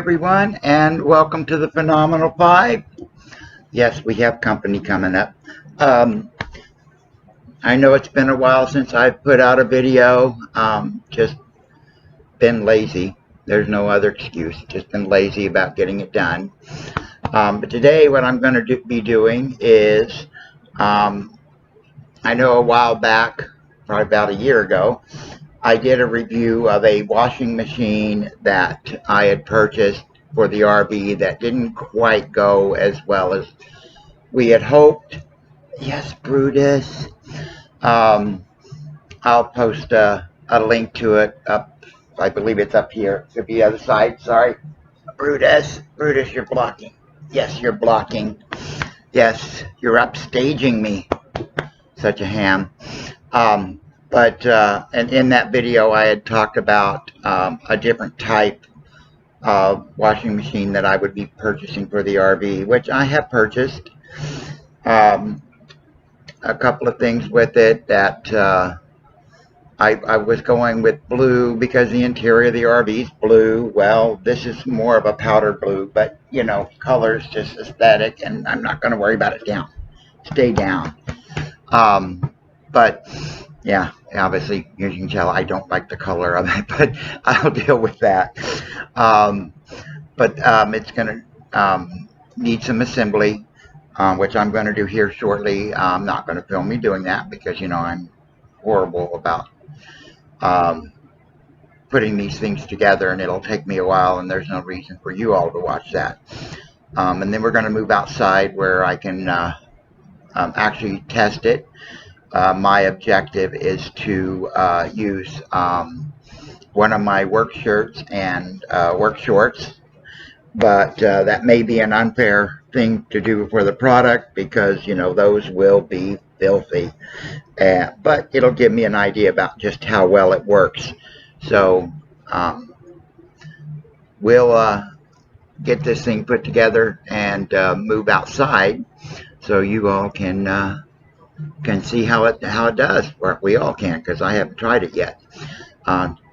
everyone, and welcome to the Phenomenal Phive. Yes, we have company coming up. I know it's been a while since I've put out a video. Just been lazy. There's no other excuse. Just been lazy about getting it done. But today what I'm going to be doing is, I know a while back, probably about a year ago, I did a review of a washing machine that I had purchased for the RV that didn't quite go as well as we had hoped. Yes, Brutus. I'll post a link to it up. I believe it's up here. It could be the other side. Sorry. Brutus, you're blocking. Yes, you're blocking. Yes, you're upstaging me. Such a ham. And in that video, I had talked about a different type of washing machine that I would be purchasing for the RV, which I have purchased. A couple of things with it that I was going with blue because the interior of the RV is blue. Well, this is more of a powder blue, but you know, color's just aesthetic, and I'm not going to worry about it down. Stay down. But yeah, obviously, as you can tell, I don't like the color of it, but I'll deal with that. It's going to need some assembly, which I'm going to do here shortly. I'm not going to film me doing that because, you know, I'm horrible about putting these things together, and it'll take me a while, and there's no reason for you all to watch that. And then we're going to move outside where I can actually test it. My objective is to use one of my work shirts and work shorts, but that may be an unfair thing to do for the product because, you know, those will be filthy. But it'll give me an idea about just how well it works. So we'll get this thing put together and move outside so you all can see how it does. Or we all can, because I haven't tried it yet.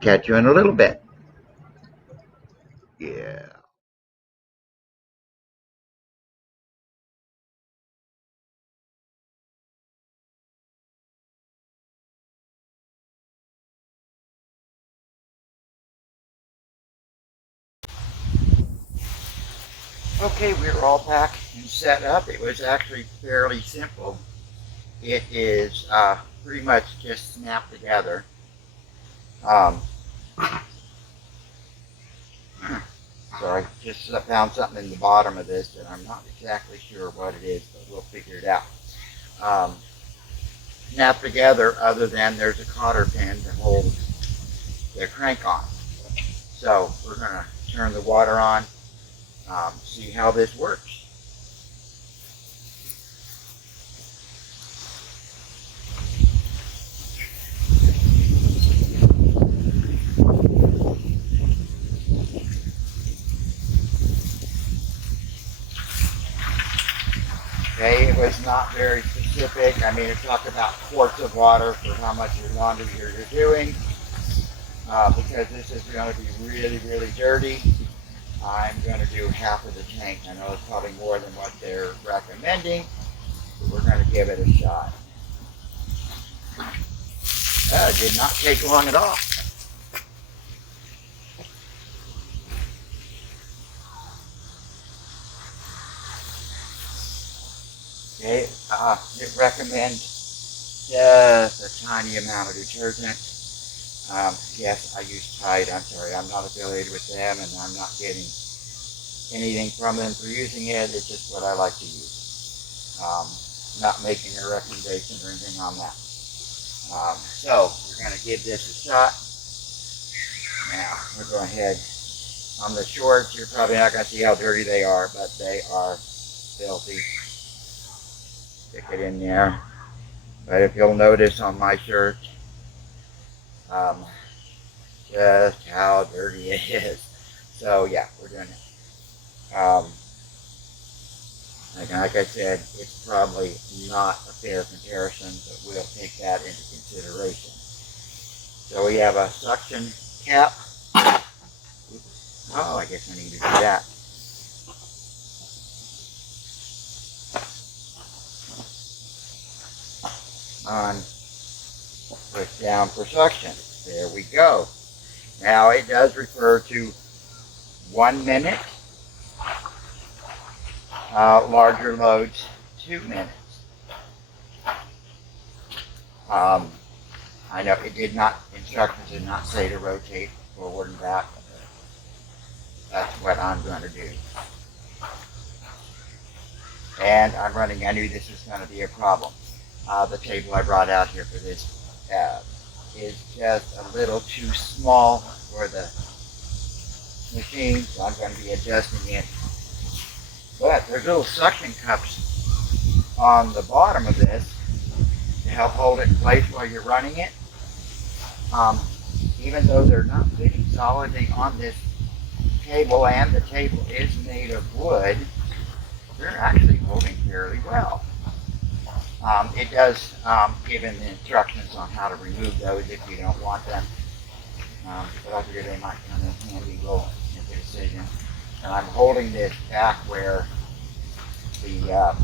Catch you in a little bit. Yeah. Okay, we were all packed and set up. It was actually fairly simple. It is pretty much just snapped together. Sorry, just found something in the bottom of this and I'm not exactly sure what it is, but we'll figure it out. Snapped together other than there's a cotter pin to hold the crank on. So we're going to turn the water on, see how this works. Okay, it was not very specific. I mean, it talked about quarts of water for how much laundry you're doing. Because this is going to be really, really dirty, I'm going to do half of the tank. I know it's probably more than what they're recommending, but we're going to give it a shot. It did not take long at all. Okay, it recommends just a tiny amount of detergent. Yes, I use Tide. I'm sorry, I'm not affiliated with them, and I'm not getting anything from them for using it. It's just what I like to use. Not making a recommendation or anything on that. So we're going to give this a shot. Now we're going ahead on the shorts. You're probably not going to see how dirty they are, but they are filthy. Stick it in there. But if you'll notice on my shirt, just how dirty it is. So yeah, we're doing it. Like I said, it's probably not a fair comparison, but we'll take that into consideration. So we have a suction cap. Oops, Oh, I guess I need to do that. On, push down for suction. There we go. Now it does refer to 1 minute, larger loads 2 minutes. I know it did not, instructions did not say to rotate forward and back. That's what I'm going to do. And I'm running, I knew this was going to be a problem. The table I brought out here for this is just a little too small for the machine, so I'm going to be adjusting it. But there's little suction cups on the bottom of this to help hold it in place while you're running it. Even though they're not fitting solidly on this table, and the table is made of wood, they're actually holding fairly well. It does give the instructions on how to remove those if you don't want them. But I figured they might come in handy will make a decision. And I'm holding this back where the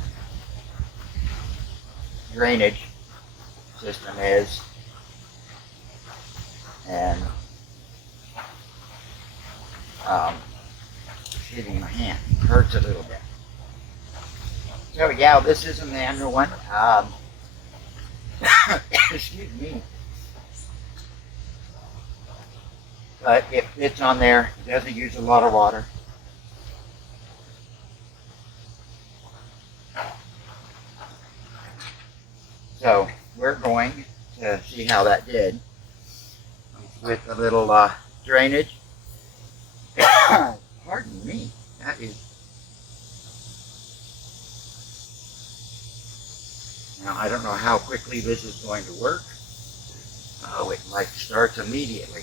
drainage system is. And it's hitting my hand. It hurts a little bit. So yeah, this is a manual one. Excuse me. But it fits on there. It doesn't use a lot of water. So we're going to see how that did with a little drainage. Pardon me. That is. Now I don't know how quickly this is going to work. Oh, it like starts immediately.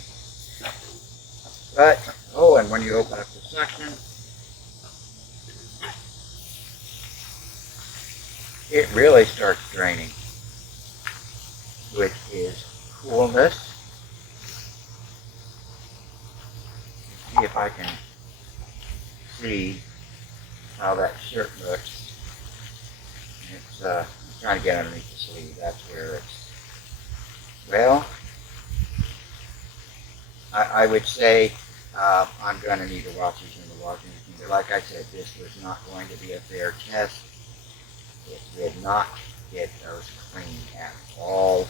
But, oh, and when you open up the suction, it really starts draining, which is coolness. See if I can see how that shirt looks. It's, I'm trying to get underneath the sleeve. That's where it's, well, I would say I'm going to need to wash these in the washing machine. But like I said, this was not going to be a fair test. It did not get those clean at all.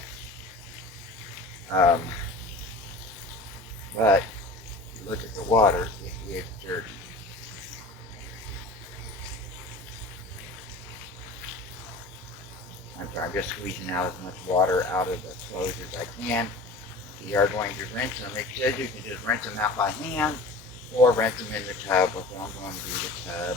But if you look at the water, it is dirty. I'm just squeezing out as much water out of the clothes as I can. We are going to rinse them. It says you can just rinse them out by hand or rinse them in the tub, but I'm going to do the tub.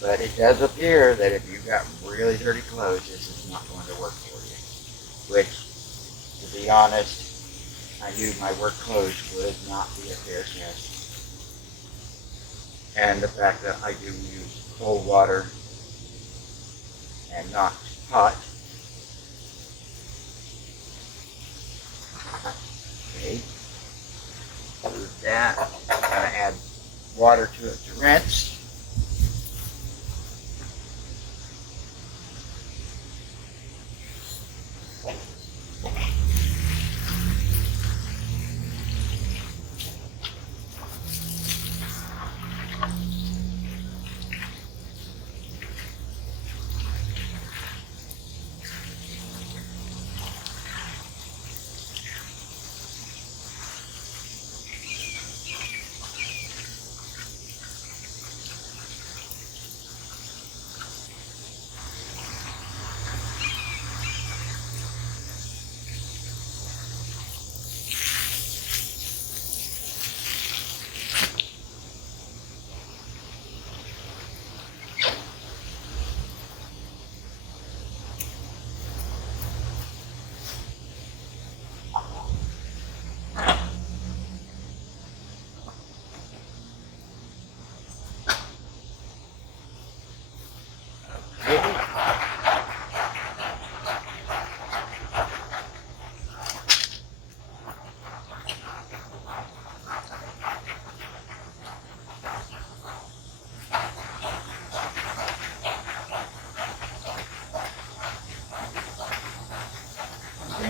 But it does appear that if you've got really dirty clothes, this is not going to work for you. Which, to be honest, I knew my work clothes would not be a fair test. And the fact that I do use cold water and not hot. Okay. Move that. I'm going to add water to it to rinse.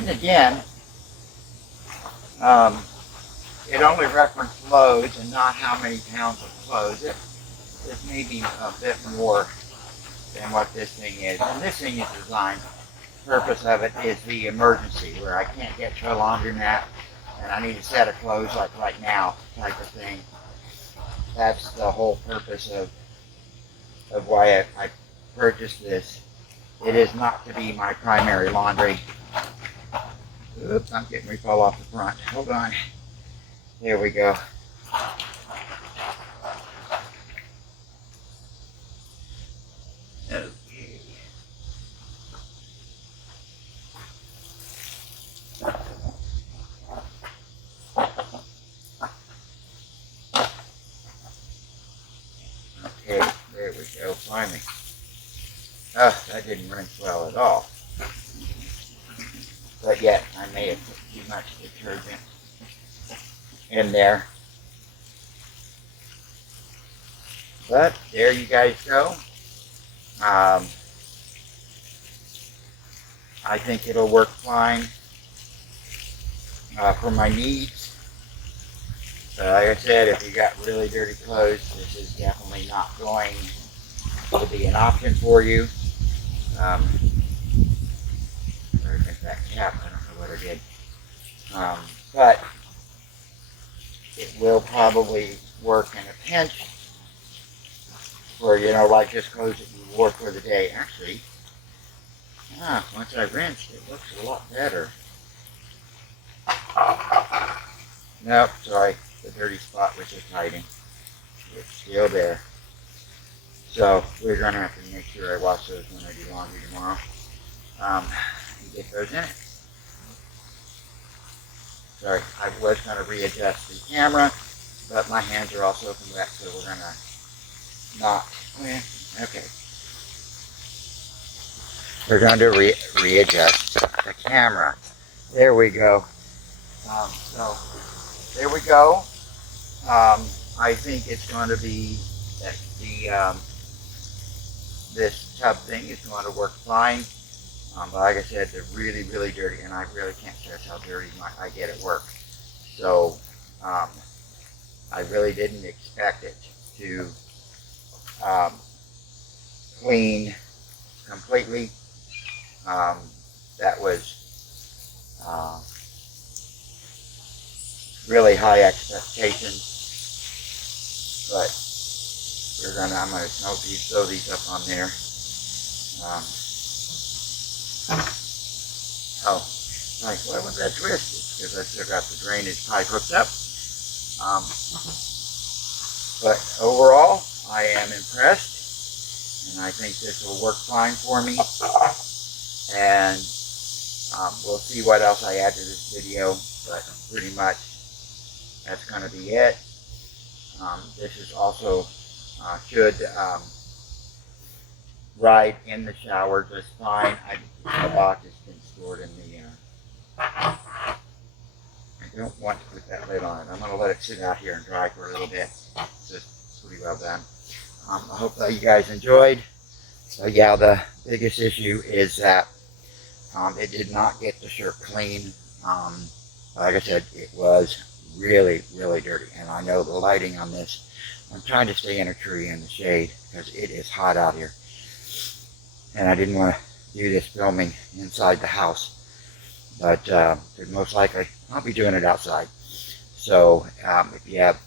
then again, it only referenced loads and not how many pounds of clothes. It may be a bit more than what this thing is. And this thing is designed, the purpose of it is the emergency, where I can't get to a laundromat and I need a set of clothes like right now type of thing. That's the whole purpose of why I purchased this. It is not to be my primary laundry. Oops, I'm getting ready to fall off the front. Hold on. There we go. Okay. Okay, there we go, finally. Oh, that didn't rinse well at all. But yet, I may have put too much detergent in there. But there you guys go. I think it'll work fine for my needs. But like I said, if you got really dirty clothes, this is definitely not going to be an option for you. Where is that cap? I don't know what I did. But it will probably work in a pinch for, you know, like just clothes that you wore for the day. Actually, once I rinsed, it looks a lot better. Nope, sorry, the dirty spot was just hiding. It's still there. So we're gonna have to make sure I wash those when I do laundry tomorrow. And get those in it. Sorry, I was gonna readjust the camera, but my hands are all soaking wet, so we're gonna not. Okay. We're going to readjust the camera. There we go. So there we go. I think it's going to be this tub thing is going to work fine. But like I said, they're really, really dirty, and I really can't stress how dirty I get at work. So I really didn't expect it to clean completely. That was really high expectations, but I'm gonna sew these up on there. Oh, like, why was that twisted? Because I still got the drainage pipe hooked up. But overall, I am impressed, and I think this will work fine for me. And we'll see what else I add to this video, but pretty much that's going to be it. This is also should ride in the shower just fine. The box has been stored in the I don't want to put that lid on it. I'm going to let it sit out here and dry for a little bit. It's just pretty well done. I hope that you guys enjoyed. So yeah, the biggest issue is that it did not get the shirt clean. Like I said, it was really, really dirty. And I know the lighting on this, I'm trying to stay in a tree in the shade because it is hot out here. And I didn't want to do this filming inside the house. But most likely, I'll be doing it outside. So if you have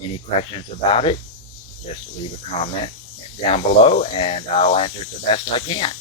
any questions about it, just leave a comment down below and I'll answer it the best I can.